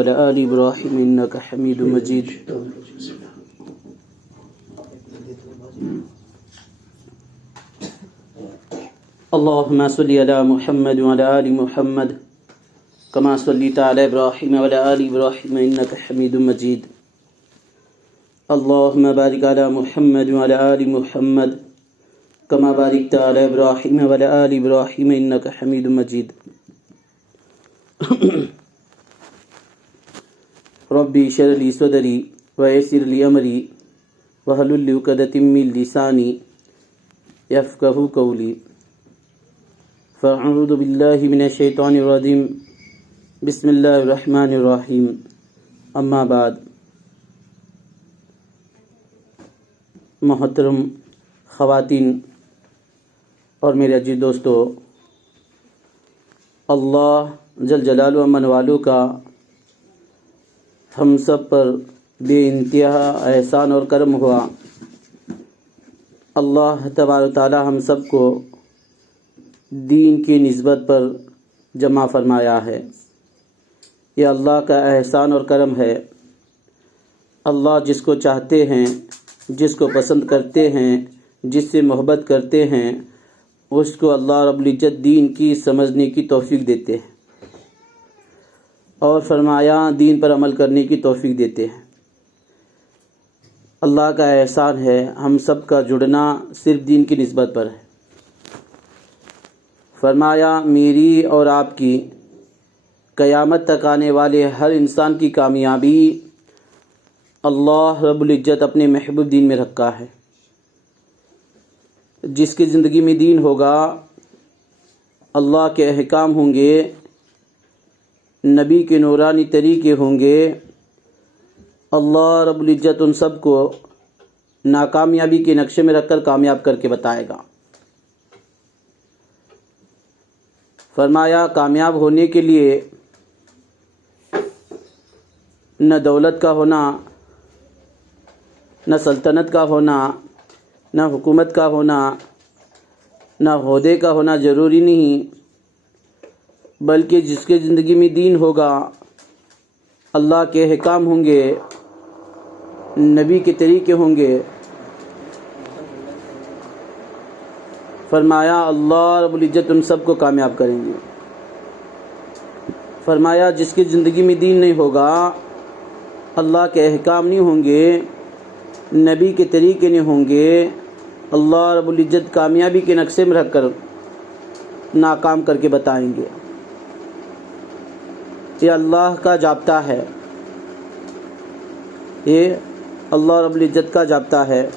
وعلى آل إبراهيم إنك حميد مجيد اللهم صل على محمد وعلى آل محمد كما صليت على إبراهيم وعلى آل إبراهيم إنك حميد مجيد اللهم بارك على محمد وعلى آل محمد كما باركت على إبراهيم وعلى آل إبراهيم إنك حميد مجيد ربي اشرح لي صدري ويسر لي أمري واحلل عقدة من لساني يفقهوا قولي فأعوذ بالله من الشيطان الرجيم بسم الله الرحمن الرحيم اما بعد محترم خواتین اور میرے عزیز دوستو، اللہ جل جلالہ و من والو کا ہم سب پر بے انتہا احسان اور کرم ہوا۔ اللہ تبارک و تعالی ہم سب کو دین کی نسبت پر جمع فرمایا ہے۔ یہ اللہ کا احسان اور کرم ہے۔ اللہ جس کو چاہتے ہیں، جس کو پسند کرتے ہیں، جس سے محبت کرتے ہیں، اس کو اللہ رب العزت دین کی سمجھنے کی توفیق دیتے ہیں اور فرمایا دین پر عمل کرنے کی توفیق دیتے ہیں۔ اللہ کا احسان ہے ہم سب کا جڑنا صرف دین کی نسبت پر ہے۔ فرمایا میری اور آپ کی قیامت تک آنے والے ہر انسان کی کامیابی اللہ رب العزت اپنے محبوب دین میں رکھا ہے۔ جس کی زندگی میں دین ہوگا، اللہ کے احکام ہوں گے، نبی کے نورانی طریقے ہوں گے، اللہ رب العزت ان سب کو ناکامیابی کے نقشے میں رکھ کر کامیاب کر کے بتائے گا۔ فرمایا کامیاب ہونے کے لیے نہ دولت کا ہونا، نہ سلطنت کا ہونا، نہ حکومت کا ہونا، نہ عہدے کا ہونا ضروری نہیں، بلکہ جس کے زندگی میں دین ہوگا، اللہ کے احکام ہوں گے، نبی کے طریقے ہوں گے، فرمایا اللہ رب العزت ان سب کو کامیاب کریں گے۔ فرمایا جس کی زندگی میں دین نہیں ہوگا، اللہ کے احکام نہیں ہوں گے، نبی کے طریقے نہیں ہوں گے، اللہ رب العزت کامیابی کے نقشے میں رکھ کر ناکام کر کے بتائیں گے۔ یہ اللہ کا ضابطہ ہے، یہ اللہ رب العزت کا ضابطہ ہے۔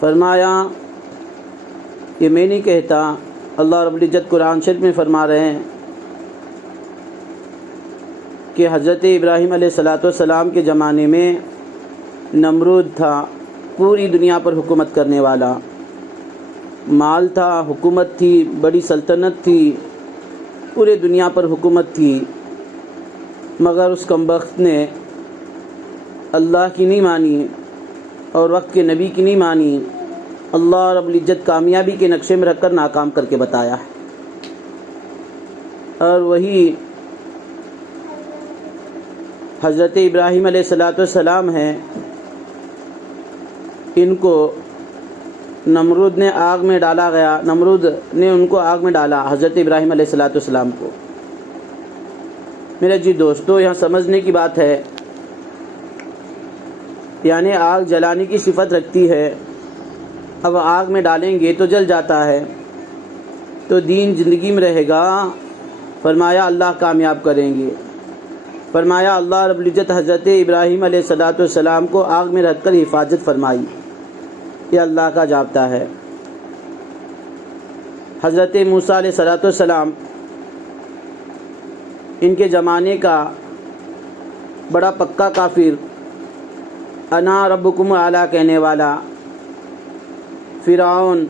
فرمایا کہ میں نہیں کہتا، اللہ رب العزت قرآن شریف میں فرما رہے ہیں کہ حضرت ابراہیم علیہ السلام کے زمانے میں نمرود تھا، پوری دنیا پر حکومت کرنے والا، مال تھا، حکومت تھی، بڑی سلطنت تھی، پورے دنیا پر حکومت تھی، مگر اس کمبخت نے اللہ کی نہیں مانی اور وقت کے نبی کی نہیں مانی۔ اللہ رب العزت کامیابی کے نقشے میں رکھ کر ناکام کر کے بتایا ہے۔ اور وہی حضرت ابراہیم علیہ السلام ہیں، ان کو نمرود نے آگ میں ڈالا گیا، نمرود نے ان کو آگ میں ڈالا، حضرت ابراہیم علیہ السلام کو۔ میرے جی دوستو، یہاں سمجھنے کی بات ہے، یعنی آگ جلانے کی صفت رکھتی ہے، اب آگ میں ڈالیں گے تو جل جاتا ہے، تو دین زندگی میں رہے گا۔ فرمایا اللہ کامیاب کریں گے۔ فرمایا اللہ رب العزت حضرت ابراہیم علیہ السلام کو آگ میں رکھ کر حفاظت فرمائی، یہ اللہ کا ضابطہ ہے۔ حضرت موسیٰ علیہ السلام ان کے زمانے کا بڑا پکا کافر، انا ربکم اعلیٰ کہنے والا فرعون،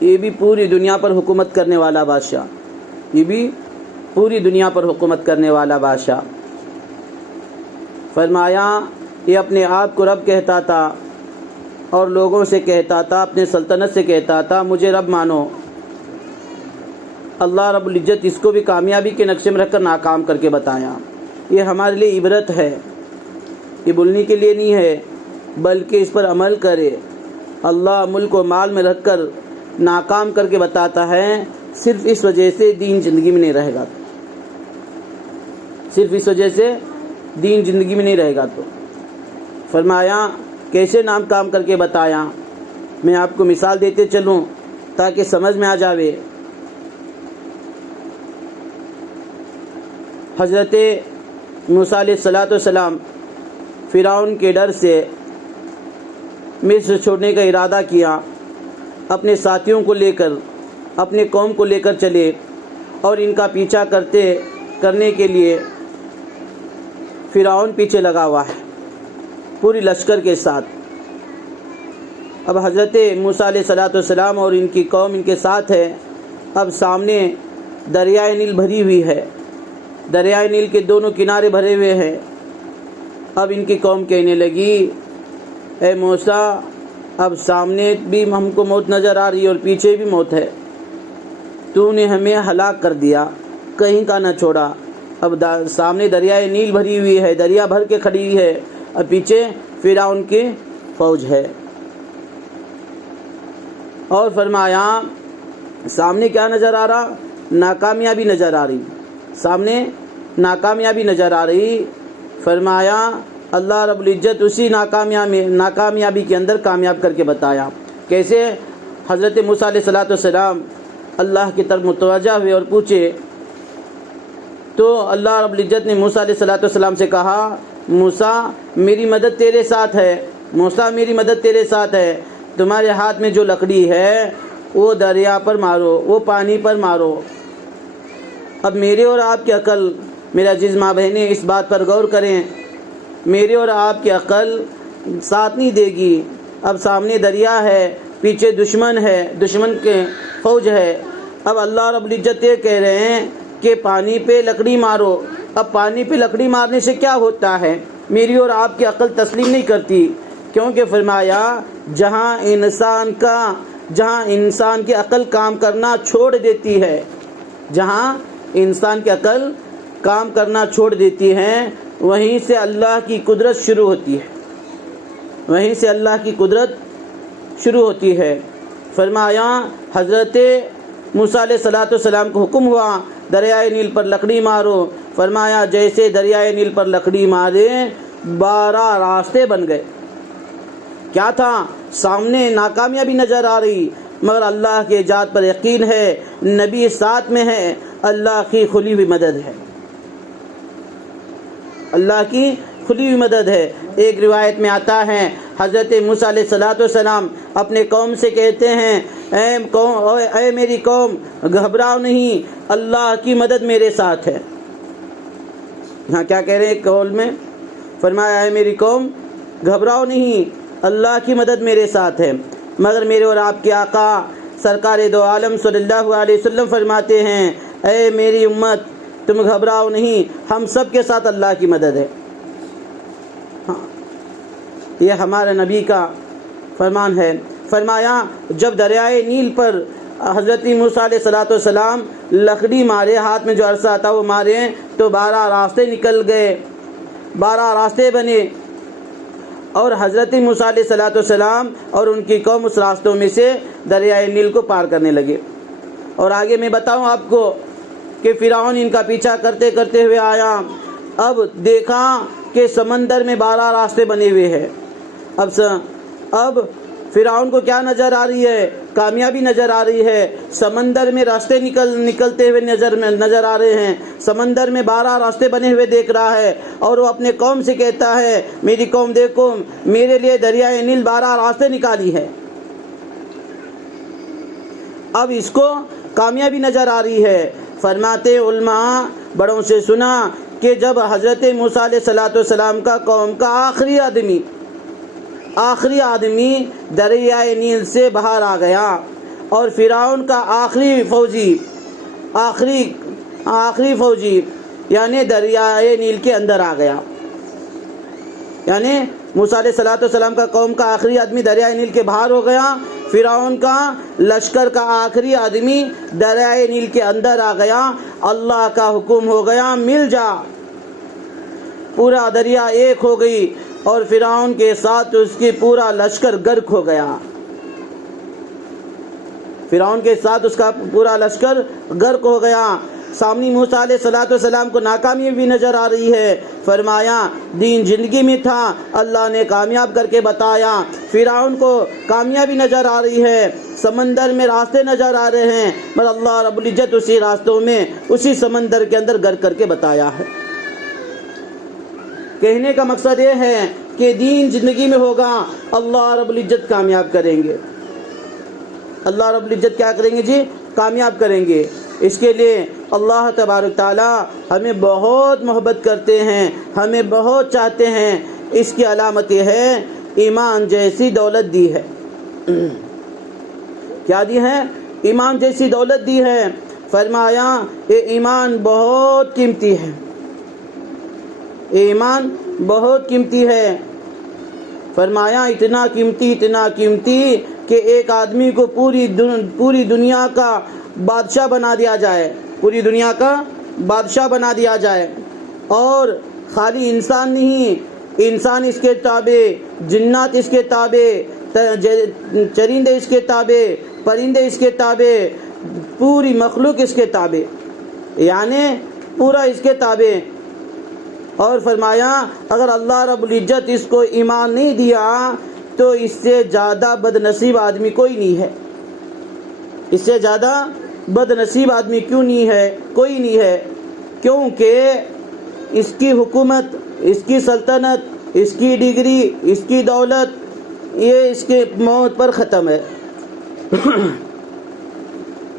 یہ بھی پوری دنیا پر حکومت کرنے والا بادشاہ، یہ بھی پوری دنیا پر حکومت کرنے والا بادشاہ۔ فرمایا یہ اپنے آپ کو رب کہتا تھا اور لوگوں سے کہتا تھا، اپنے سلطنت سے کہتا تھا مجھے رب مانو، اللہ رب العزت اس کو بھی کامیابی کے نقشے میں رکھ کر ناکام کر کے بتایا۔ یہ ہمارے لیے عبرت ہے، یہ بولنے کے لیے نہیں ہے بلکہ اس پر عمل کرے۔ اللہ ملک و مال میں رکھ کر ناکام کر کے بتاتا ہے، صرف اس وجہ سے دین زندگی میں نہیں رہے گا، صرف اس وجہ سے دین زندگی میں نہیں رہے گا۔ تو فرمایا کیسے ناکام کر کے بتایا، میں آپ کو مثال دیتے چلوں تاکہ سمجھ میں آ جاوے۔ حضرت موسیٰ علیہ السلام فرعون کے ڈر سے مصر چھوڑنے کا ارادہ کیا، اپنے ساتھیوں کو لے کر، اپنے قوم کو لے کر چلے اور ان کا پیچھا کرنے کے لیے فرعون پیچھے لگا ہوا ہے پوری لشکر کے ساتھ۔ اب حضرت موسیٰ علیہ السلام اور ان کی قوم ان کے ساتھ ہے۔ اب سامنے دریائے نیل بھری ہوئی ہے، دریائے نیل کے دونوں کنارے بھرے ہوئے ہیں۔ اب ان کی قوم کہنے لگی، اے موسیٰ اب سامنے بھی ہم کو موت نظر آ رہی ہے اور پیچھے بھی موت ہے، تو نے ہمیں ہلاک کر دیا، کہیں کا نہ چھوڑا۔ اب سامنے دریائے نیل بھری ہوئی ہے، دریا بھر کے کھڑی ہوئی ہے، اب پیچھے فرعون کی فوج ہے۔ اور فرمایا سامنے کیا نظر آ رہا؟ ناکامیابی نظر آ رہی، سامنے ناکامیابی نظر آ رہی۔ فرمایا اللہ رب العزت اسی ناکامیابی کے اندر کامیاب کر کے بتایا۔ کیسے؟ حضرت موسیٰ علیہ السلام اللہ کی طرف متوجہ ہوئے اور پوچھے تو اللہ رب العزت نے موسیٰ علیہ السلام سے کہا، موسیٰ میری مدد تیرے ساتھ ہے، موسیٰ میری مدد تیرے ساتھ ہے، تمہارے ہاتھ میں جو لکڑی ہے وہ دریا پر مارو، وہ پانی پر مارو۔ اب میرے اور آپ کی عقل، میرا عزیز ماں بہنیں اس بات پر غور کریں، میرے اور آپ کی عقل ساتھ نہیں دے گی۔ اب سامنے دریا ہے، پیچھے دشمن ہے، دشمن کے فوج ہے۔ اب اللہ رب العزت یہ کہہ رہے ہیں کہ پانی پہ لکڑی مارو۔ اب پانی پہ لکڑی مارنے سے کیا ہوتا ہے؟ میری اور آپ کی عقل تسلیم نہیں کرتی، کیونکہ فرمایا جہاں انسان کی عقل کام کرنا چھوڑ دیتی ہے، جہاں انسان کی عقل کام کرنا چھوڑ دیتی ہے، وہیں سے اللہ کی قدرت شروع ہوتی ہے، وہیں سے اللہ کی قدرت شروع ہوتی ہے۔ فرمایا حضرت موسیٰ علیہ السلام کو حکم ہوا دریائے نیل پر لکڑی مارو۔ فرمایا جیسے دریائے نیل پر لکڑی مارے 12 راستے بن گئے۔ کیا تھا؟ سامنے ناکامیابی نظر آ رہی، مگر اللہ کے ذات پر یقین ہے، نبی ساتھ میں ہے، اللہ کی کھلی ہوئی مدد ہے، اللہ کی کھلی ہوئی مدد ہے۔ ایک روایت میں آتا ہے حضرت موسیٰ علیہ السلام اپنے قوم سے کہتے ہیں، اے میری قوم گھبراؤ نہیں، اللہ کی مدد میرے ساتھ ہے۔ ہاں کیا کہہ رہے ہیں قول میں؟ فرمایا اے میری قوم گھبراؤ نہیں، اللہ کی مدد میرے ساتھ ہے۔ مگر میرے اور آپ کے آقا سرکار دو عالم صلی اللہ علیہ وسلم فرماتے ہیں، اے میری امت تم گھبراؤ نہیں، ہم سب کے ساتھ اللہ کی مدد ہے۔ یہ ہمارے نبی کا فرمان ہے۔ فرمایا جب دریائے نیل پر حضرت موسیٰ علیہ السلام لکڑی مارے، ہاتھ میں جو عرصہ تھا وہ مارے تو 12 راستے نکل گئے، 12 راستے بنے، اور حضرت موسیٰ علیہ السلام اور ان کی قوم اس راستوں میں سے دریائے نیل کو پار کرنے لگے۔ اور آگے میں بتاؤں آپ کو کہ فرعون ان کا پیچھا کرتے کرتے ہوئے آیا، اب دیکھا کہ سمندر میں 12 راستے بنے ہوئے ہیں۔ اب فرعون کو کیا نظر آ رہی ہے؟ کامیابی نظر آ رہی ہے، سمندر میں راستے نکلتے ہوئے نظر آ رہے ہیں، سمندر میں 12 راستے بنے ہوئے دیکھ رہا ہے، اور وہ اپنے قوم سے کہتا ہے میری قوم دیکھو میرے لیے دریائے نیل 12 راستے نکالی ہے۔ اب اس کو کامیابی نظر آ رہی ہے۔ فرماتے علماء بڑوں سے سنا کہ جب حضرت موسیٰ علیہ السلام کا قوم کا آخری آدمی دریائے نیل سے باہر آ گیا اور فرعون کا آخری فوجی یعنی دریائے نیل کے اندر آ گیا، یعنی موسیٰ علیہ السلام کا قوم کا آخری آدمی دریائے نیل کے باہر ہو گیا، فرعون کا لشکر کا آخری آدمی دریائے نیل کے اندر آ گیا، اللہ کا حکم ہو گیا مل جا، پورا دریا ایک ہو گئی اور فرعون کے ساتھ اس کی پورا لشکر غرق ہو گیا، فرعون کے ساتھ اس کا پورا لشکر غرق ہو گیا۔ سامنے موسیٰ علیہ السلام کو ناکامی بھی نظر آ رہی ہے، فرمایا دین زندگی میں تھا، اللہ نے کامیاب کر کے بتایا، فرعون کو کامیابی نظر آ رہی ہے، سمندر میں راستے نظر آ رہے ہیں، مگر اللہ رب العزت اسی راستوں میں اسی سمندر کے اندر غرق کر کے بتایا ہے۔ کہنے کا مقصد یہ ہے کہ دین زندگی میں ہوگا، اللہ رب العزت کامیاب کریں گے، اللہ رب العزت کیا کریں گے جی؟ کامیاب کریں گے۔ اس کے لیے اللہ تبارک تعالیٰ ہمیں بہت محبت کرتے ہیں، ہمیں بہت چاہتے ہیں۔ اس کی علامت یہ ہے ایمان جیسی دولت دی ہے۔ کیا دی ہے؟ ایمان جیسی دولت دی ہے۔ فرمایا یہ ایمان بہت قیمتی ہے، ایمان بہت قیمتی ہے۔ فرمایا اتنا قیمتی کہ ایک آدمی کو پوری دنیا کا بادشاہ بنا دیا جائے، پوری دنیا کا بادشاہ بنا دیا جائے، اور خالی انسان نہیں، انسان اس کے تابع، جنات اس کے تابع، چرندے اس کے تابع، پرندے اس کے تابع، پوری مخلوق اس کے تابع، یعنی پورا اس کے تابع۔ اور فرمایا اگر اللہ رب العزت اس کو ایمان نہیں دیا تو اس سے زیادہ بد نصیب آدمی کوئی نہیں ہے، اس سے زیادہ بد نصیب آدمی کیوں نہیں ہے؟ کوئی نہیں ہے، کیونکہ اس کی حکومت، اس کی سلطنت، اس کی ڈگری، اس کی دولت، یہ اس کے موت پر ختم ہے۔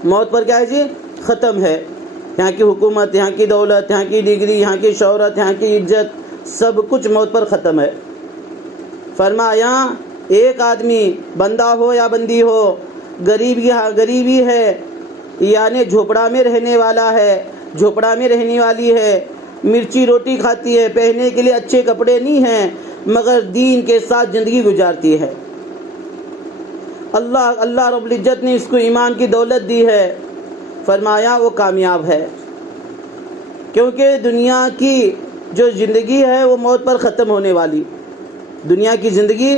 موت پر کیا ہے جی؟ ختم ہے۔ یہاں کی حکومت، یہاں کی دولت، یہاں کی ڈگری، یہاں کی شہرت، یہاں کی عزت، سب کچھ موت پر ختم ہے۔ فرمایا ایک آدمی بندہ ہو یا بندی ہو، غریبی ہے، یعنی جھوپڑا میں رہنے والا ہے، جھوپڑا میں رہنے والی ہے، مرچی روٹی کھاتی ہے، پہننے کے لیے اچھے کپڑے نہیں ہیں، مگر دین کے ساتھ زندگی گزارتی ہے۔ اللہ رب العزت نے اس کو ایمان کی دولت دی ہے، فرمایا وہ کامیاب ہے، کیونکہ دنیا کی جو زندگی ہے وہ موت پر ختم ہونے والی، دنیا کی زندگی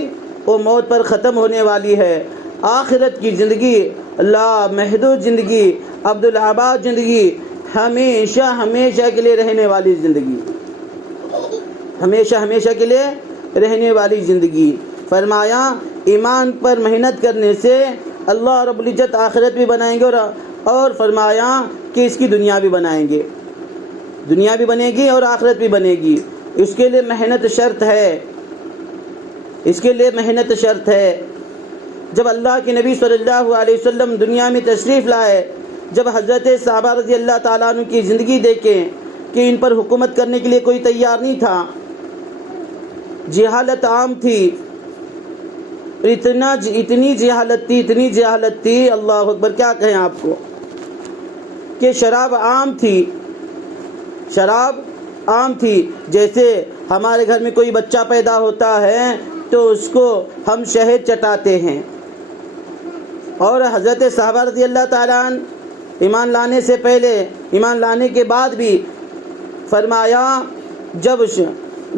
وہ موت پر ختم ہونے والی ہے۔ آخرت کی زندگی لا محدود زندگی، عبدالآباد زندگی، ہمیشہ کے لیے رہنے والی زندگی، ہمیشہ کے لیے رہنے والی زندگی۔ فرمایا ایمان پر محنت کرنے سے اللہ رب العزت آخرت بھی بنائیں گے، اور فرمایا کہ اس کی دنیا بھی بنائیں گے، دنیا بھی بنے گی اور آخرت بھی بنے گی۔ اس کے لیے محنت شرط ہے، اس کے لیے محنت شرط ہے۔ جب اللہ کے نبی صلی اللہ علیہ وسلم دنیا میں تشریف لائے، جب حضرت صحابہ رضی اللہ تعالیٰ عنہ کی زندگی دیکھیں کہ ان پر حکومت کرنے کے لیے کوئی تیار نہیں تھا، جہالت عام تھی، اتنی جہالت تھی، اللہ اکبر کیا کہیں آپ کو، کہ شراب عام تھی۔ جیسے ہمارے گھر میں کوئی بچہ پیدا ہوتا ہے تو اس کو ہم شہد چٹاتے ہیں، اور حضرت صحابہ رضی اللہ تعالیٰ عنہ ایمان لانے سے پہلے، ایمان لانے کے بعد بھی فرمایا جب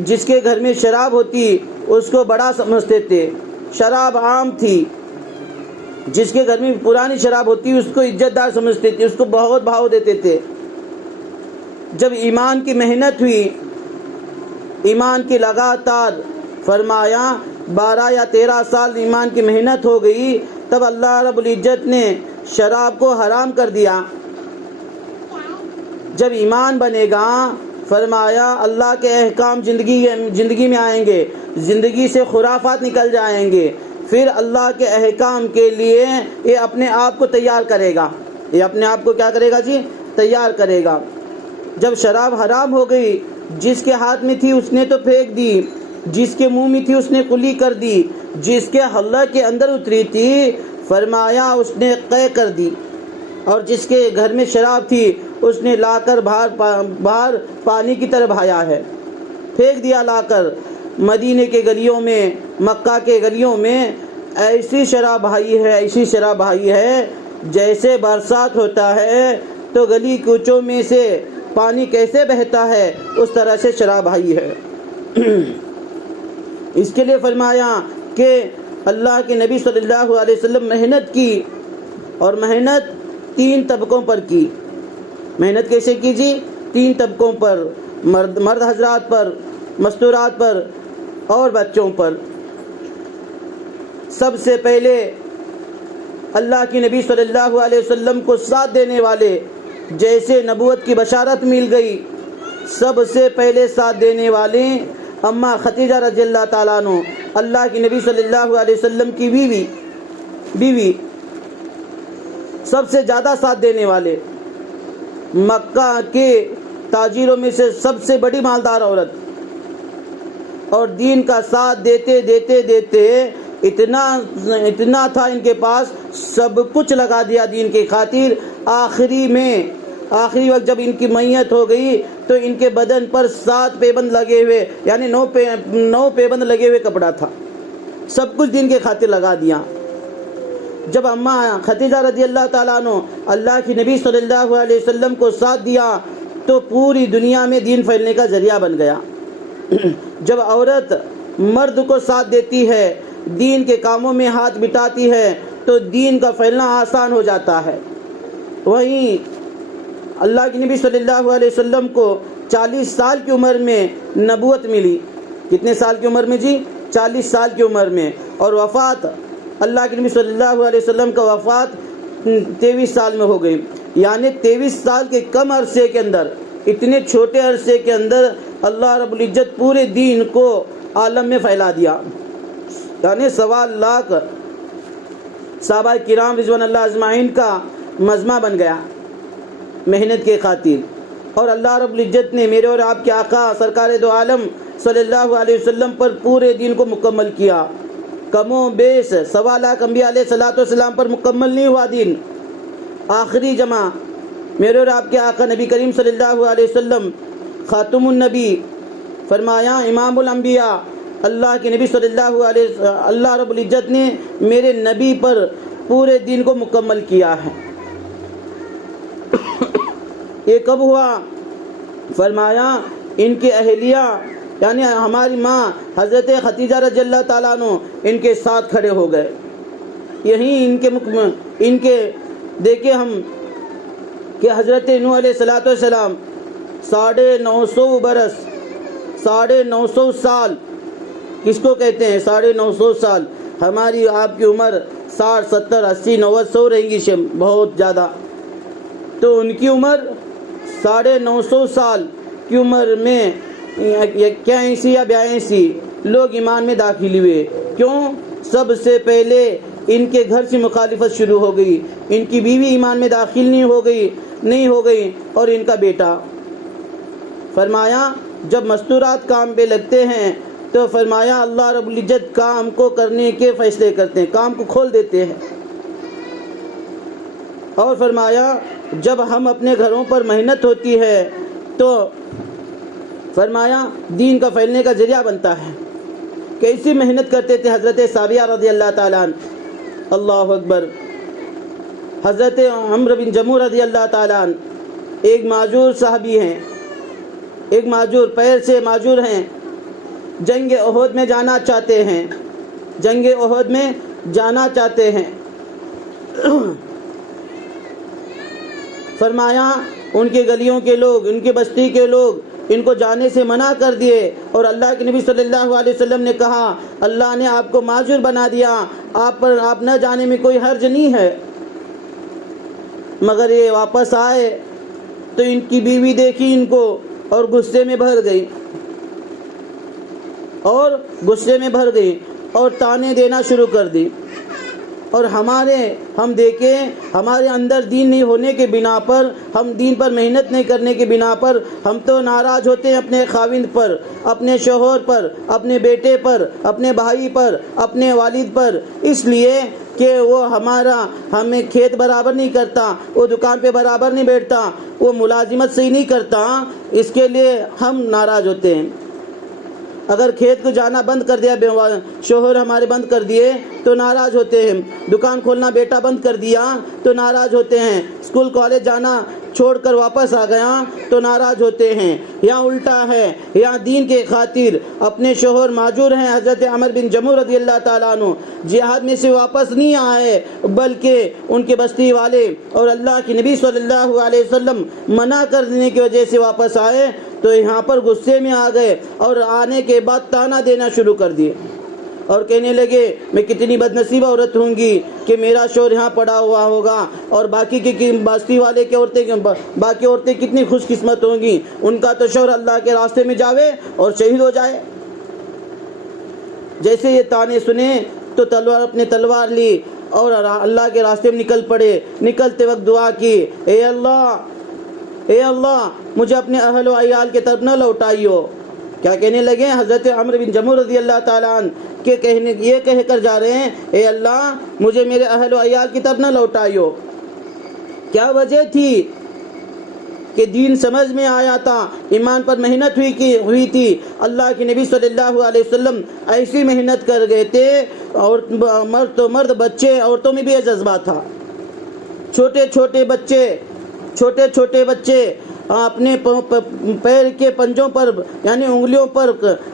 جس کے گھر میں شراب ہوتی اس کو بڑا سمجھتے تھے، شراب عام تھی، جس کے گھر میں پرانی شراب ہوتی اس کو عزت دار سمجھتے تھے، اس کو بہت بھاؤ دیتے تھے۔ جب ایمان کی محنت ہوئی، ایمان کی لگاتار، فرمایا 12 یا 13 سال ایمان کی محنت ہو گئی، تب اللہ رب العزت نے شراب کو حرام کر دیا۔ جب ایمان بنے گا، فرمایا اللہ کے احکام زندگی میں آئیں گے، زندگی سے خرافات نکل جائیں گے، پھر اللہ کے احکام کے لیے یہ اپنے آپ کو تیار کرے گا، یہ اپنے آپ کو کیا کرے گا جی؟ تیار کرے گا۔ جب شراب حرام ہو گئی، جس کے ہاتھ میں تھی اس نے تو پھینک دی، جس کے منہ میں تھی اس نے کلی کر دی، جس کے حلق کے اندر اتری تھی فرمایا اس نے قے کر دی، اور جس کے گھر میں شراب تھی اس نے لا کر باہر پانی کی طرح بہایا ہے، پھینک دیا لا کر۔ مدینے کے گلیوں میں، مکہ کے گلیوں میں ایسی شرح بہائی ہے جیسے برسات ہوتا ہے تو گلی کوچوں میں سے پانی کیسے بہتا ہے اس طرح سے شرح بہائی ہے۔ اس کے لیے فرمایا کہ اللہ کے نبی صلی اللہ علیہ وسلم محنت کی، اور محنت 3 طبقوں پر کی۔ محنت کیسے کی جی؟ 3 طبقوں پر، مرد حضرات پر، مستورات پر اور بچوں پر۔ سب سے پہلے اللہ کی نبی صلی اللہ علیہ وسلم کو ساتھ دینے والے، جیسے نبوت کی بشارت مل گئی، سب سے پہلے ساتھ دینے والے اماں خدیجہ رضی اللہ تعالیٰ عنہ، اللہ کی نبی صلی اللہ علیہ وسلم کی بیوی، سب سے زیادہ ساتھ دینے والے، مکہ کے تاجروں میں سے سب سے بڑی مالدار عورت، اور دین کا ساتھ دیتے دیتے دیتے اتنا تھا ان کے پاس، سب کچھ لگا دیا دین کی خاطر۔ آخری وقت جب ان کی میت ہو گئی تو ان کے بدن پر 7 پیبند لگے ہوئے، یعنی 9 پیبند لگے ہوئے کپڑا تھا، سب کچھ دین کے خاطر لگا دیا۔ جب اماں خدیجہ رضی اللہ تعالیٰ عنہ اللہ کی نبی صلی اللہ علیہ وسلم کو ساتھ دیا تو پوری دنیا میں دین پھیلنے کا ذریعہ بن گیا۔ جب عورت مرد کو ساتھ دیتی ہے، دین کے کاموں میں ہاتھ بٹاتی ہے تو دین کا پھیلنا آسان ہو جاتا ہے۔ وہیں اللہ کے نبی صلی اللہ علیہ وسلم کو 40 سال کی عمر میں نبوت ملی۔ کتنے سال کی عمر میں جی؟ 40 سال کی عمر میں، اور وفات اللہ کے نبی صلی اللہ علیہ وسلم کا وفات 23 سال میں ہو گئی، یعنی 23 سال کے کم عرصے کے اندر، اتنے چھوٹے عرصے کے اندر اللہ رب العزت پورے دین کو عالم میں پھیلا دیا، یعنی 1.25 لاکھ صحابہ کرام رضوان اللہ اجمعین کا مجمع بن گیا محنت کے خاطر۔ اور اللہ رب العزت نے میرے اور آپ کے آقا سرکار دو عالم صلی اللہ علیہ وسلم پر پورے دین کو مکمل کیا۔ کم و بیش 1.25 لاکھ انبیاء علیہ الصلوۃ والسلام پر مکمل نہیں ہوا دین، آخری جمع میرے اور آپ کے آقا نبی کریم صلی اللہ علیہ وسلم خاتم النبی، فرمایا امام الانبیاء، اللہ کے نبی صلی اللہ رب العزت نے میرے نبی پر پورے دین کو مکمل کیا ہے۔ یہ کب ہوا؟ فرمایا ان کی اہلیہ یعنی ہماری ماں حضرت خدیجہ رضی اللہ تعالیٰ عنہ ان کے ساتھ کھڑے ہو گئے۔ یہیں ان کے دیکھیں ہم کہ حضرت نوح علیہ السلام 950 برس، 950 سال، کس کو کہتے ہیں 950 سال؟ ہماری آپ کی عمر 60 70 80 90 100 رہیں گی بہت زیادہ، تو ان کی عمر 950 سال کی عمر میں 81 یا 82 لوگ ایمان میں داخل ہوئے۔ کیوں؟ سب سے پہلے ان کے گھر سے مخالفت شروع ہو گئی، ان کی بیوی ایمان میں داخل نہیں ہو گئی اور ان کا بیٹا۔ فرمایا جب مستورات کام پہ لگتے ہیں تو فرمایا اللہ رب العزت کام کو کرنے کے فیصلے کرتے ہیں، کام کو کھول دیتے ہیں۔ اور فرمایا جب ہم اپنے گھروں پر محنت ہوتی ہے تو فرمایا دین کا پھیلنے کا ذریعہ بنتا ہے۔ کیسی محنت کرتے تھے حضرت سابیہ رضی اللہ تعالیٰ عنہ، اللہ اکبر، حضرت عمرو بن جموح رضی اللہ تعالیٰ عنہ ایک معذور صحابی ہیں، ایک معذور، پیر سے معذور ہیں، جنگ احد میں جانا چاہتے ہیں، فرمایا ان کے گلیوں کے لوگ، ان کی بستی کے لوگ ان کو جانے سے منع کر دیے، اور اللہ کے نبی صلی اللہ علیہ وسلم نے کہا اللہ نے آپ کو معذور بنا دیا، آپ نہ جانے میں کوئی حرج نہیں ہے۔ مگر یہ واپس آئے تو ان کی بیوی دیکھی ان کو اور غصے میں بھر گئی اور تانے دینا شروع کر دی۔ اور ہم دیکھیں ہمارے اندر دین نہیں ہونے کے بنا پر، ہم دین پر محنت نہیں کرنے کے بنا پر ہم تو ناراض ہوتے ہیں اپنے خاوند پر، اپنے شوہر پر، اپنے بیٹے پر، اپنے بھائی پر، اپنے والد پر، اس لیے کہ وہ ہمیں کھیت برابر نہیں کرتا، وہ دکان پہ برابر نہیں بیٹھتا، وہ ملازمت صحیح نہیں کرتا، اس کے لیے ہم ناراض ہوتے ہیں۔ اگر کھیت کو جانا بند کر دیا شوہر ہمارے بند کر دیے تو ناراض ہوتے ہیں، دکان کھولنا بیٹا بند کر دیا تو ناراض ہوتے ہیں، اسکول کالج جانا چھوڑ کر واپس آ گیا تو ناراض ہوتے ہیں، یا الٹا ہے، یا دین کے خاطر اپنے شوہر معذور ہیں۔ حضرت عمر بن جموح رضی اللہ تعالیٰ عنہ جہاد میں سے واپس نہیں آئے، بلکہ ان کے بستی والے اور اللہ کے نبی صلی اللہ علیہ وسلم منع کرنے کی وجہ سے واپس آئے تو یہاں پر غصے میں آ گئے اور آنے کے بعد تانا دینا شروع کر دیے اور کہنے لگے میں کتنی بد نصیب عورت ہوں گی کہ میرا شوہر یہاں پڑا ہوا ہوگا، اور باقی کی بستی والے کی عورتیں، باقی عورتیں کتنی خوش قسمت ہوں گی، ان کا تو شوہر اللہ کے راستے میں جاوے اور شہید ہو جائے۔ جیسے یہ تانے سنے تو اپنے تلوار لی اور اللہ کے راستے میں نکل پڑے۔ نکلتے وقت دعا کی، اے اللہ مجھے اپنے اہل و عیال کے طرف نہ لوٹائیو۔ کیا کہنے لگے؟ حضرت عمر بن جموح رضی اللہ تعالیٰ عنہ یہ کہہ کر جا رہے ہیں، اے اللہ مجھے میرے اہل و عیال کی طرف نہ لوٹائیو۔ کیا وجہ تھی؟ کہ دین سمجھ میں آیا تھا، ایمان پر محنت ہوئی تھی۔ اللہ کے نبی صلی اللہ علیہ وسلم ایسی محنت کر گئے تھے، اور مرد بچے، عورتوں میں بھی یہ جذبہ تھا۔ چھوٹے چھوٹے بچے اپنے پیر کے پنجوں پر یعنی انگلیوں پر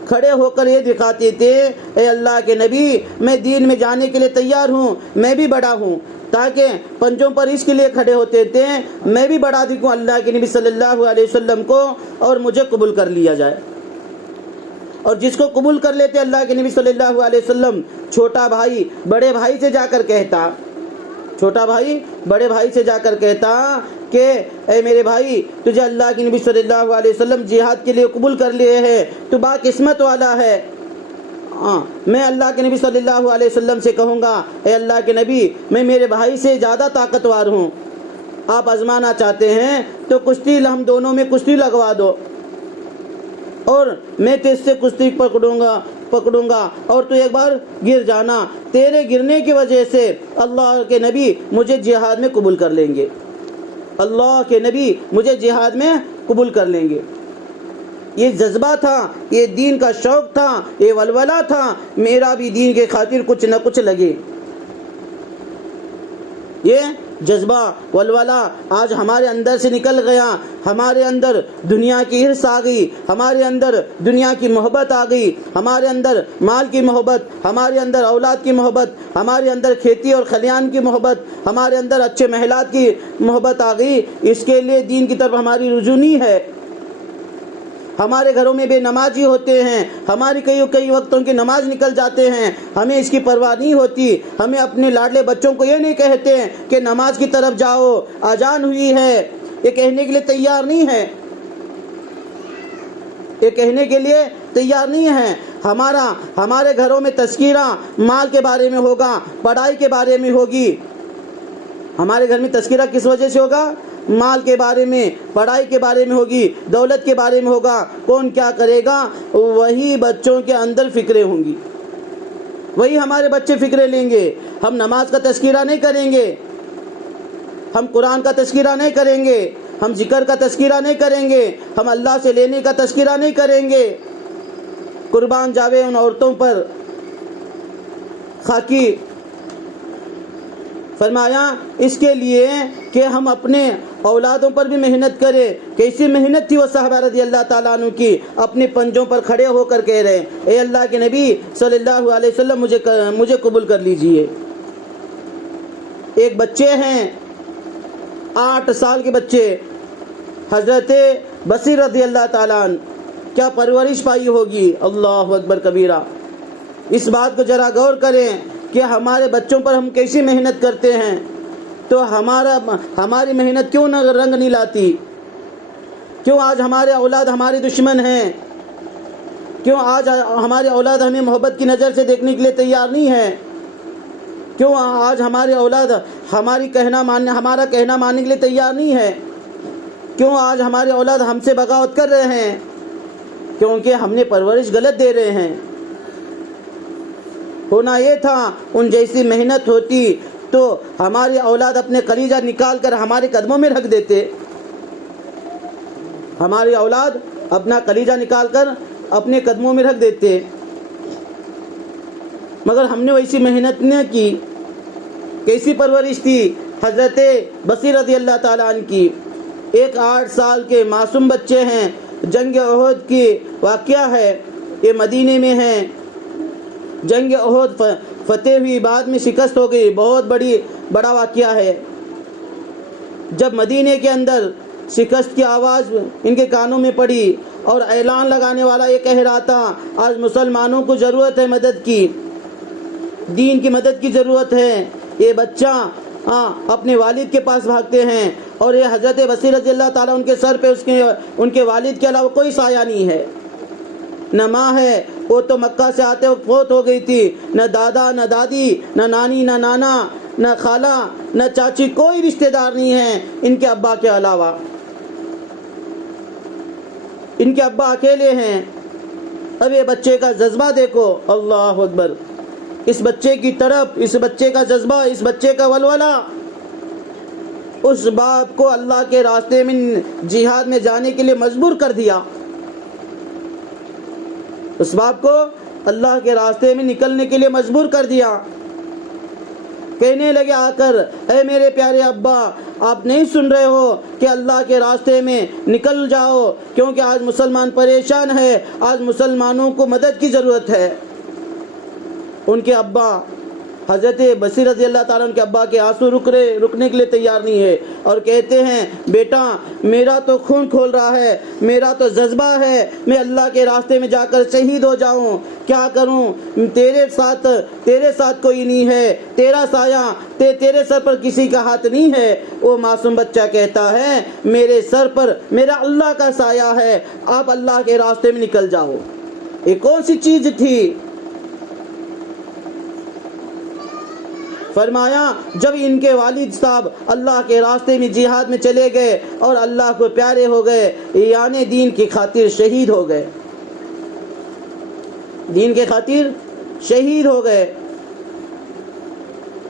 کھڑے ہو کر یہ دکھاتے تھے، اے اللہ کے نبی میں دین میں جانے کے لیے تیار ہوں، میں بھی بڑا ہوں، تاکہ پنجوں پر اس کے لیے کھڑے ہوتے تھے میں بھی بڑا دکھوں اللہ کے نبی صلی اللہ علیہ وسلم کو اور مجھے قبول کر لیا جائے۔ اور جس کو قبول کر لیتے اللہ کے نبی صلی اللہ علیہ وسلم، چھوٹا بھائی بڑے بھائی سے جا کر کہتا، چھوٹا بھائی بڑے بھائی سے جا کر کہتا کہ اے میرے بھائی تجھے اللہ کے نبی صلی اللہ علیہ وسلم جہاد کے لیے قبول کر لیے ہے، تو با قسمت والا ہے۔ میں اللہ کے نبی صلی اللہ علیہ وسلم سے کہوں گا، اے اللہ کے نبی میں میرے بھائی سے زیادہ طاقتور ہوں، آپ آزمانا چاہتے ہیں تو کشتی ہم دونوں میں کشتی لگوا دو، اور میں تجھ سے کشتی پکڑوں گا اور تو ایک بار گر جانا، تیرے گرنے کی وجہ سے اللہ کے نبی مجھے جہاد میں قبول کر لیں گے، اللہ کے نبی مجھے جہاد میں قبول کر لیں گے۔ یہ جذبہ تھا، یہ دین کا شوق تھا، یہ ولولہ تھا، میرا بھی دین کے خاطر کچھ نہ کچھ لگے۔ یہ جذبہ ولولہ آج ہمارے اندر سے نکل گیا، ہمارے اندر دنیا کی ہرس آ گئی، ہمارے اندر دنیا کی محبت آ گئی، ہمارے اندر مال کی محبت، ہمارے اندر اولاد کی محبت، ہمارے اندر کھیتی اور کھلیان کی محبت، ہمارے اندر اچھے محلات کی محبت آ گئی۔ اس کے لیے دین کی طرف ہماری رجوع نہیں ہے۔ ہمارے گھروں میں بے نمازی ہوتے ہیں، ہماری کئی وقتوں کی نماز نکل جاتے ہیں، ہمیں اس کی پرواہ نہیں ہوتی۔ ہمیں اپنے لاڈلے بچوں کو یہ نہیں کہتے کہ نماز کی طرف جاؤ، اذان ہوئی ہے، یہ کہنے کے لیے تیار نہیں ہے، یہ کہنے کے لیے تیار نہیں ہے۔ ہمارے گھروں میں تذکیرہ مال کے بارے میں ہوگا، پڑھائی کے بارے میں ہوگی۔ ہمارے گھر میں تذکیرہ کس وجہ سے ہوگا؟ مال کے بارے میں، پڑھائی کے بارے میں ہوگی، دولت کے بارے میں ہوگا۔ کون کیا کرے گا؟ وہی بچوں کے اندر فکریں ہوں گی، وہی ہمارے بچے فکریں لیں گے۔ ہم نماز کا تذکیرہ نہیں کریں گے، ہم قرآن کا تذکیرہ نہیں کریں گے، ہم ذکر کا تذکیرہ نہیں کریں گے، ہم اللہ سے لینے کا تذکیرہ نہیں کریں گے۔ قربان جاوے ان عورتوں پر۔ خاکی فرمایا اس کے لیے کہ ہم اپنے اولادوں پر بھی محنت کریں۔ کیسی محنت تھی وہ صحابہ رضی اللہ تعالیٰ عنہ کی، اپنے پنجوں پر کھڑے ہو کر کہہ رہے ہیں، اے اللہ کے نبی صلی اللہ علیہ وسلم مجھے قبول کر لیجئے۔ ایک بچے ہیں 8 سال کے بچے، حضرت بصیر رضی اللہ تعالیٰ عنہ، کیا پرورش پائی ہوگی، اللہ اکبر کبیرہ۔ اس بات کو ذرا غور کریں کہ ہمارے بچوں پر ہم کیسی محنت کرتے ہیں، تو ہماری محنت کیوں نہ رنگ نہیں لاتی؟ کیوں آج ہمارے اولاد ہمارے دشمن ہیں؟ کیوں آج ہمارے اولاد ہمیں محبت کی نظر سے دیکھنے کے لیے تیار نہیں ہے؟ کیوں آج ہمارے اولاد ہمارا کہنا ماننے کے لیے تیار نہیں ہے؟ کیوں آج ہمارے اولاد ہم سے بغاوت کر رہے ہیں؟ کیونکہ ہم نے پرورش غلط دے رہے ہیں۔ ہونا یہ تھا ان جیسی محنت ہوتی تو ہماری اولاد اپنے کلیجہ نکال کر ہمارے قدموں میں رکھ دیتے، ہماری اولاد اپنا کلیجہ نکال کر اپنے قدموں میں رکھ دیتے، مگر ہم نے ویسی محنت نہ کی۔ کیسی پرورش تھی حضرت بصیر رضی اللہ تعالیٰ عنہ کی؟ ایک 8 سال کے معصوم بچے ہیں۔ جنگ احد کی واقعہ ہے، یہ مدینے میں ہے۔ جنگ احد فتح ہوئی، بعد میں شکست ہو گئی، بہت بڑا واقعہ ہے۔ جب مدینے کے اندر شکست کی آواز ان کے کانوں میں پڑی اور اعلان لگانے والا یہ کہہ رہا تھا آج مسلمانوں کو ضرورت ہے مدد کی، دین کی مدد کی ضرورت ہے، یہ بچہ اپنے والد کے پاس بھاگتے ہیں، اور یہ حضرت بصیر رضی اللہ تعالیٰ ان کے سر پہ ان کے والد کے علاوہ کوئی سایہ نہیں ہے، نہ ماں ہے، وہ تو مکہ سے آتے وقت فوت ہو گئی تھی، نہ دادا نہ دادی نہ نانی نہ نانا نہ خالہ نہ چاچی، کوئی رشتہ دار نہیں ہے ان کے ابا کے علاوہ، ان کے ابا اکیلے ہیں۔ اب یہ بچے کا جذبہ دیکھو، اللہ اکبر، اس بچے کی طرف، اس بچے کا جذبہ، اس بچے کا ولولہ، اس باپ کو اللہ کے راستے میں جہاد میں جانے کے لیے مجبور کر دیا، اس باپ کو اللہ کے راستے میں نکلنے کے لیے مجبور کر دیا۔ کہنے لگے آ کر، اے میرے پیارے ابا، آپ نہیں سن رہے ہو کہ اللہ کے راستے میں نکل جاؤ، کیونکہ آج مسلمان پریشان ہے، آج مسلمانوں کو مدد کی ضرورت ہے۔ ان کے ابا حضرت بصیر رضی اللہ تعالیٰ عنہ کے ابا کے آنسو رکنے کے لیے تیار نہیں ہے، اور کہتے ہیں بیٹا میرا تو خون کھول رہا ہے، میرا تو جذبہ ہے میں اللہ کے راستے میں جا کر شہید ہو جاؤں، کیا کروں، تیرے ساتھ کوئی نہیں ہے، تیرا سایہ تیرے سر پر کسی کا ہاتھ نہیں ہے۔ وہ معصوم بچہ کہتا ہے میرے سر پر میرا اللہ کا سایہ ہے، آپ اللہ کے راستے میں نکل جاؤ۔ یہ کون سی چیز تھی؟ فرمایا جب ان کے والد صاحب اللہ کے راستے میں جہاد میں چلے گئے اور اللہ کو پیارے ہو گئے، یعنی دین کی خاطر شہید ہو گئے، دین کے خاطر شہید ہو گئے۔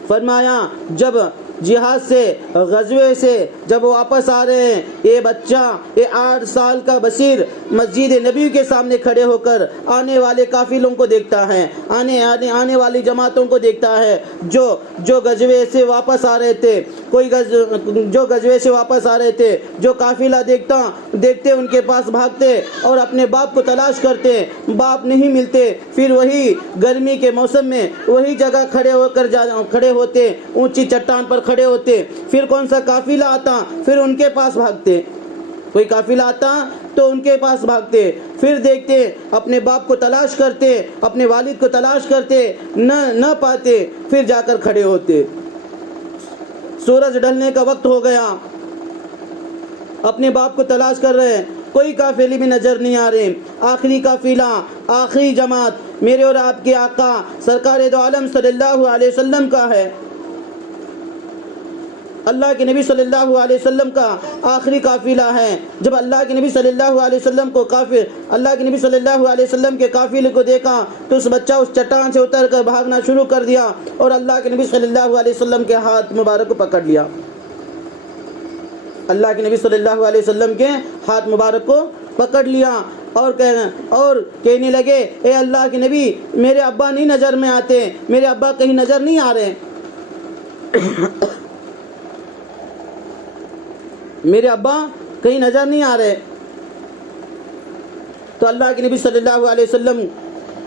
فرمایا جب جہاد سے، غزوے سے جب واپس آ رہے ہیں، یہ بچہ، یہ 8 سال کا بصیر مسجد نبی کے سامنے کھڑے ہو کر آنے والے قافلوں کو دیکھتا ہے، آنے والی جماعتوں کو دیکھتا ہے جو غزوے سے واپس آ رہے تھے، جو غزوے سے واپس آ رہے تھے، جو قافلہ دیکھتے ان کے پاس بھاگتے اور اپنے باپ کو تلاش کرتے، باپ نہیں ملتے، پھر وہی گرمی کے موسم میں وہی جگہ کھڑے ہوتے، اونچی چٹان پر کھڑے ہوتے، پھر کون سا قافلہ آتا پھر ان کے پاس بھاگتے، کوئی قافلہ آتا تو ان کے پاس بھاگتے، پھر دیکھتے، اپنے باپ کو تلاش کرتے، اپنے والد کو تلاش کرتے، نہ پاتے، پھر جا کر کھڑے ہوتے۔ سورج ڈھلنے کا وقت ہو گیا، اپنے باپ کو تلاش کر رہے، کوئی قافلے میں نظر نہیں آ رہے، آخری قافلہ، آخری جماعت میرے اور آپ کے آقا سرکار دو عالم صلی اللہ علیہ وسلم کا ہے، اللہ کے نبی صلی اللہ علیہ وسلم کا آخری قافلہ ہے۔ جب اللہ کے نبی صلی اللہ علیہ وسلم کے قافلے کو دیکھا تو اس بچہ اس چٹان سے اتر کر بھاگنا شروع کر دیا اور اللہ کے نبی صلی اللہ علیہ وسلم کے ہاتھ مبارک کو پکڑ لیا، اللہ کے نبی صلی اللہ علیہ وسلم کے ہاتھ مبارک کو پکڑ لیا اور کہنے لگے اے اللہ کے نبی میرے ابا نہیں نظر میں آتے، میرے ابا کہیں نظر نہیں آ رہے، میرے ابا کہیں نظر نہیں آ رہے۔ تو اللہ کے نبی صلی اللہ علیہ وسلم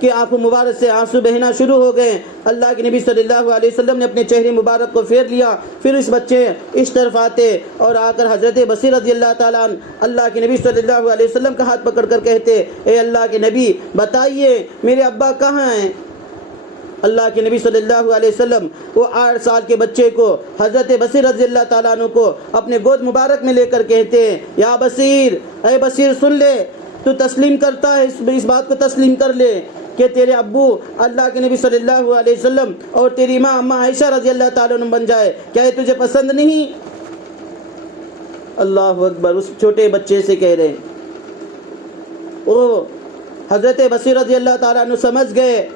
کی آنکھوں مبارک سے آنسو بہنا شروع ہو گئے۔ اللہ کے نبی صلی اللہ علیہ وسلم نے اپنے چہرے مبارک کو پھیر لیا، پھر اس بچے اس طرف آتے اور آ کر حضرت بصیر رضی اللہ تعالیٰ عنہ اللہ کے نبی صلی اللہ علیہ وسلم کا ہاتھ پکڑ کر کہتے اے اللہ کے نبی بتائیے میرے ابا کہاں ہیں؟ اللہ کے نبی صلی اللہ علیہ وسلم وہ 8 سال کے بچے کو حضرت بصیر رضی اللہ تعالیٰ عنہ کو اپنے گود مبارک میں لے کر کہتے یا بصیر، اے بصیر سن لے، تو تسلیم کرتا ہے، اس بات کو تسلیم کر لے کہ تیرے ابو اللہ کے نبی صلی اللہ علیہ وسلم اور تیری ماں اماں عائشہ رضی اللہ تعالیٰ عنہ بن جائے، کیا یہ تجھے پسند نہیں؟ اللہ اکبر، اس چھوٹے بچے سے کہہ رہے ہیں۔ وہ حضرت بصیر رضی اللہ تعالیٰ عنہ سمجھ گئے،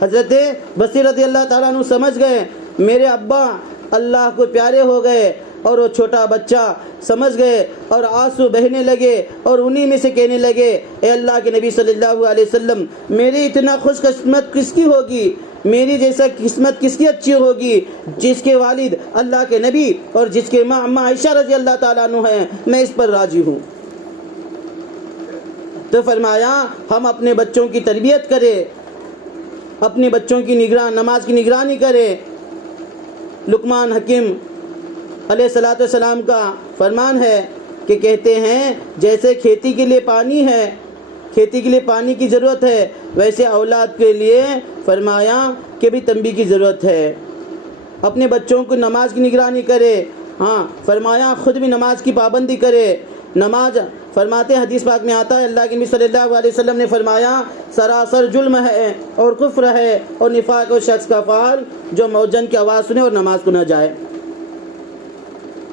حضرت بصیر رضی اللہ تعالیٰ عنہ سمجھ گئے میرے ابا اللہ کو پیارے ہو گئے، اور وہ چھوٹا بچہ سمجھ گئے اور آنسو بہنے لگے اور انہی میں سے کہنے لگے اے اللہ کے نبی صلی اللہ علیہ وسلم میری اتنا خوش قسمت کس کی ہوگی، میری جیسا قسمت کس کی اچھی ہوگی جس کے والد اللہ کے نبی اور جس کے ماں اماں عائشہ رضی اللہ تعالیٰ عنہ ہیں، میں اس پر راضی ہوں۔ تو فرمایا ہم اپنے بچوں کی تربیت کریں، اپنے بچوں کی نماز کی نگرانی کریں۔ لقمان حکیم علیہ السلام کا فرمان ہے کہ کہتے ہیں جیسے کھیتی کے لیے پانی ہے، کھیتی کے لیے پانی کی ضرورت ہے، ویسے اولاد کے لیے فرمایا کہ بھی تنبیہ کی ضرورت ہے۔ اپنے بچوں کو نماز کی نگرانی کرے، ہاں فرمایا خود بھی نماز کی پابندی کرے۔ نماز فرماتے حدیث پاک میں آتا ہے اللہ کے نبی صلی اللہ علیہ وسلم نے فرمایا سراسر ظلم ہے اور کفر ہے اور نفاق اور شخص کا فعال جو مؤذن کی آواز سنے اور نماز کو نہ جائے۔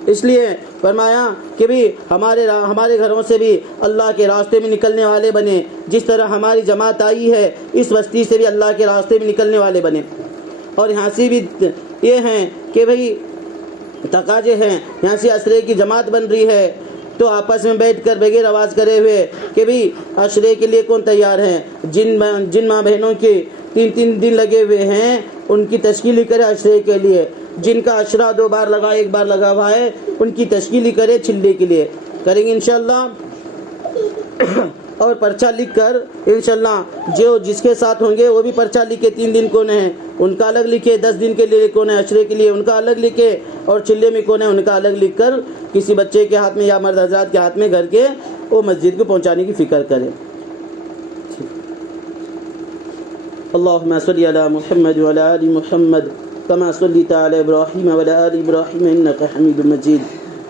اس لیے فرمایا کہ بھی ہمارے گھروں سے بھی اللہ کے راستے میں نکلنے والے بنے، جس طرح ہماری جماعت آئی ہے اس بستی سے بھی اللہ کے راستے میں نکلنے والے بنے۔ اور یہاں سے بھی یہ ہیں کہ بھئی تقاضے ہیں، یہاں سے عشرے کی جماعت بن رہی ہے تو آپس میں بیٹھ کر بغیر آواز کرے ہوئے کہ بھی عشرے کے لیے کون تیار ہیں، جن ماں بہنوں کے 3 دن لگے ہوئے ہیں ان کی تشکیل کرے عشرے کے لیے، جن کا عشرہ 2 بار لگا 1 بار لگا ہوا ہے ان کی تشکیل کرے چلے کے لیے، کریں گے انشاءاللہ۔ اور پرچہ لکھ کر انشاءاللہ جو جس کے ساتھ ہوں گے وہ بھی پرچہ لکھے 3 دن کون ہیں ان کا الگ لکھے، 10 دن کے لیے کون ہے عشرے کے لیے ان کا الگ لکھے، اور چلے میں کون ہے ان کا الگ لکھ کر کسی بچے کے ہاتھ میں یا مرد حضرات کے ہاتھ میں گھر کے وہ مسجد کو پہنچانے کی فکر کرے۔ اللہم صلی علی محمد وعلی آل محمد کما صلیت علی ابراہیم وعلی آل ابراہیم انک حمید مجید۔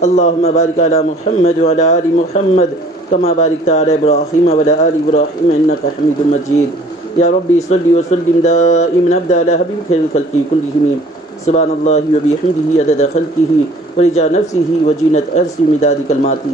اللہم بارک علی محمد وعلی آل محمد کما بارکت علی ابراہیم وعلی آل ابراہیم انک حمید مجید۔ یا ربی صلی وسلم دائما ابدا علی حبیبک خیر الخلق کلہم سبحان اللہ وبحمدہ عدد خلقہ ورضا نفسہ وزینت عرشہ ومداد کلماتہ۔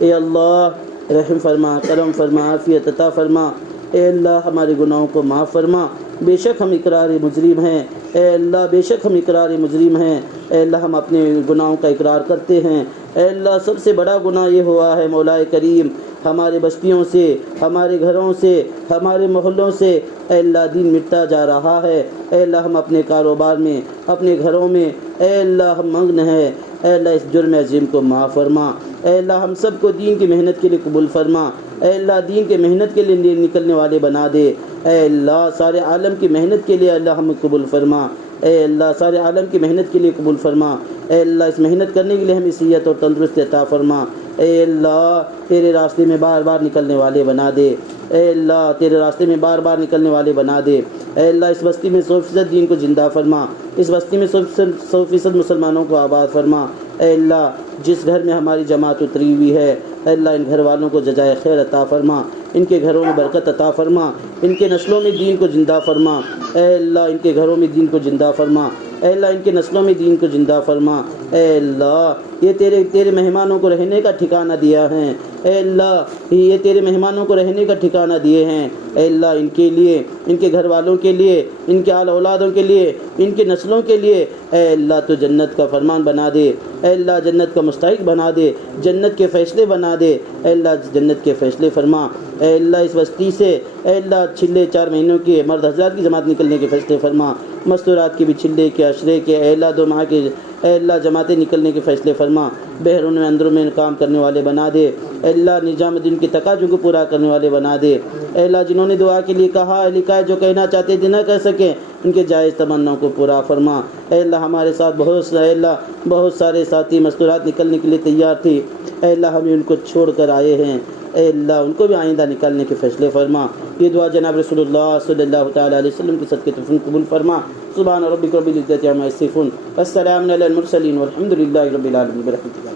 اے اللہ رحم فرما، کرم فرما، عافیت عطا فرما۔ اے اللہ ہمارے گناہوں کو معاف فرما، بے شک ہم اقرار مجرم ہیں۔ اے اللہ بے شک ہم اقرار مجرم ہیں۔ اے اللہ ہم اپنے گناہوں کا اقرار کرتے ہیں۔ اے اللہ سب سے بڑا گناہ یہ ہوا ہے مولا کریم ہمارے بستیوں سے، ہمارے گھروں سے، ہمارے محلوں سے اے اللہ دین مٹتا جا رہا ہے۔ اے اللہ ہم اپنے کاروبار میں، اپنے گھروں میں اے اللہ ہم مگن ہیں۔ اے اللہ اس جرم عظیم کو معاف فرما۔ اے اللہ ہم سب کو دین کی محنت کے لیے قبول فرما۔ اے اللہ دین کے محنت کے لیے نکلنے والے بنا دے۔ اے اللہ سارے عالم کی محنت کے لیے اللہ ہم قبول فرما۔ اے اللہ سارے عالم کی محنت کے لیے قبول فرما۔ اے اللہ اس محنت کرنے کے لیے ہمیں صحت اور تندرستی عطا فرما۔ اے اللہ تیرے راستے میں بار بار نکلنے والے بنا دے۔ اے اللہ تیرے راستے میں بار بار نکلنے والے بنا دے۔ اے اللہ اس بستی میں 100% دین کو زندہ فرما، اس بستی میں 100% مسلمانوں کو آباد فرما۔ اے اللہ جس گھر میں ہماری جماعت اتری ہوئی ہے اے اللہ ان گھر والوں کو جزائے خیر عطا فرما، ان کے گھروں میں برکت عطا فرما، ان کے نسلوں میں دین کو زندہ فرما۔ اے اللہ ان کے گھروں میں دین کو زندہ فرما۔ اے اللہ ان کے نسلوں میں دین کو زندہ فرما۔ اے اللہ یہ تیرے مہمانوں کو رہنے کا ٹھکانہ دیا ہے۔ اے اللہ یہ تیرے مہمانوں کو رہنے کا ٹھکانہ دیے ہیں۔ اے اللہ ان کے لیے، ان کے گھر والوں کے لیے، ان کے آل اولادوں کے لیے، ان کے نسلوں کے لیے اے اللہ تو جنت کا فرمان بنا دے۔ اے اللہ جنت کا مستحق بنا دے، جنت کے فیصلے بنا دے۔ اے اللہ جنت کے فیصلے فرما۔ اے اللہ اس بستی سے اے اللہ چھلے 4 مہینوں کے مرد حضرات کی جماعت نکلنے کے فیصلے فرما، مستورات کے بھی چھلے کے عشرے کے اے اللہ 2 ماہ کے اے اللہ جماعتیں نکلنے کے فیصلے فرما، بحرون میں اندروں میں کام کرنے والے بنا دے۔ اے اللہ نظام دین کی تقاضوں کو پورا کرنے والے بنا دے۔ اے اللہ جنہوں نے دعا کے لیے کہا لکھا ہے جو کہنا چاہتے تھے نہ کہہ سکے ان کے جائز تمناؤں کو پورا فرما۔ اے اللہ ہمارے ساتھ بہت سارے ساتھی مستورات نکلنے کے لیے تیار تھی، اے اللہ ہمیں ان کو چھوڑ کر آئے ہیں، اے اللہ ان کو بھی آئندہ نکالنے کے فیصلے فرما۔ یہ دعا جناب رسول اللہ صلی اللہ تعالیٰ علیہ وسلم کے صدقے قبول فرما۔ سبحان ربک رب العزۃ عما یصفون والسلام علی المرسلین والحمد للہ رب العالمین برحمتہ۔